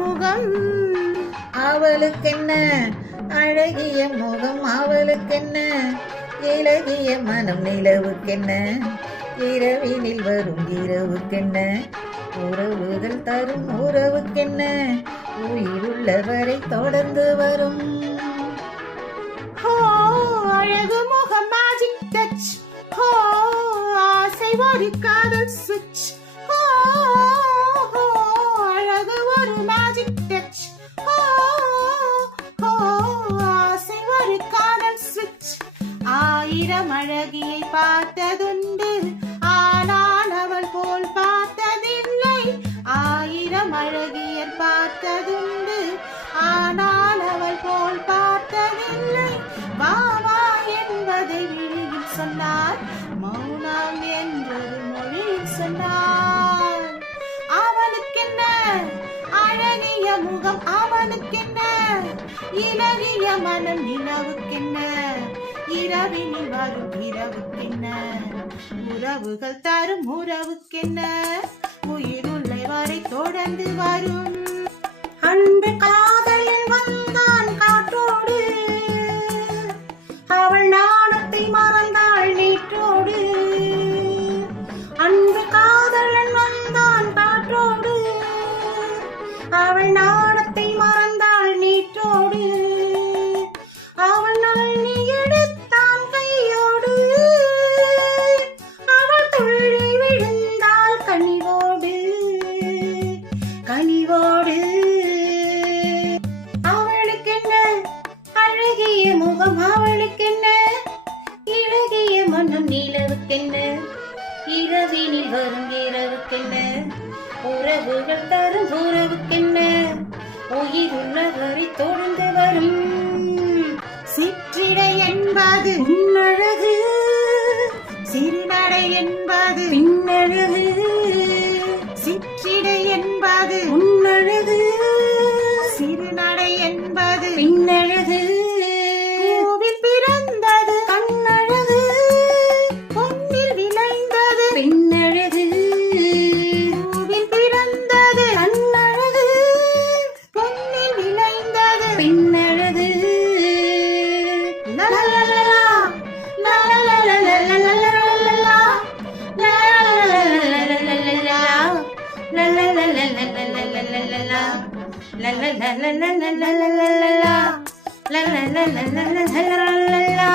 முகம் அவளுக்கென்ன, அழகிய முகம் அவளுக்கென்ன, இலகிய மனம் நிலவுக்கென்ன, இரவினில் வரும் இரவுக்கென்ன, உறவுகள் தரும் உறவுக்கென்ன, உயிருள்ளவரை தொடர்ந்து வரும். அழகு முகம் மேஜிக் டச், ஆசை ஒரு காதல் சுவிட்ச். அழகு ஒரு மேஜிக் டச், ஆசை ஒரு காதல் சுவிட்ச். ஆயிரம் அழகியை பார்த்ததுண்டு, ஆனால் அவள் போல் பார்த்ததில்லை. ஆயிரம் அழகியர் பார்த்ததுண்டு, ஆனால் அவள் போல் பார்த்ததில்லை. வா வா என்பதை விழியில் சொன்னார், மௌனம் என்றொரு மொழியில் சொன்னார். அவனுக்கென்ன, அழகிய முகம் அவனுக்கென்ன, இலகிய மனம் நிலவுக்கென்ன, இரவினில் வரும் இரவுக்கென்ன, உறவுகள் தரும் உறவுக்கென்ன, உயிருள்ளை வரை தொடர்ந்து வரும். அன்பு காதலில் வந்தான் காற்றோடு, அவள் நாணத்தை மறந்தாள் நீற்றோடு. அன்பு காதலன் வந்தான் காற்றோடு, அவள் நாணத்தை மறந்தாள் நீற்றோடு. அவள் நள்ளி எடுத்தான் கையோடு, அவள் துள்ளி விழுந்தாள் கனிவோடு கனிவோடு. அவளுக்கென்ன, அழகிய முகம் அவளுக்கென்ன, இலகிய மனம் நிலவுக்கென்ன, இரவினில் வரும் இரவுக்கென்ன, உறவுகள் தரும் உறவுக்கென்ன, உயிருள்ளவரை தொடர்ந்து வரும். சிற்றிடை என்பது உன்னழகு, சிறுநடை என்பது பின்னழகு, சிற்றிடை என்பது உன்னழகு, சிறுநடை என்பது பின்னழகு. பூவில் பிறந்தது கண்ணழகு, பொன்னில் விளைந்தது. பின்னழகு, பூவில் பிறந்தது கண்ணழகு, பொன்னில் விளைந்தது. பின்னழகு. லலலலலா, லலலலலலலலலலலா, லலலலலலலலலலலா, லலலலலலலலலலலா, லலலலலலலலலலா.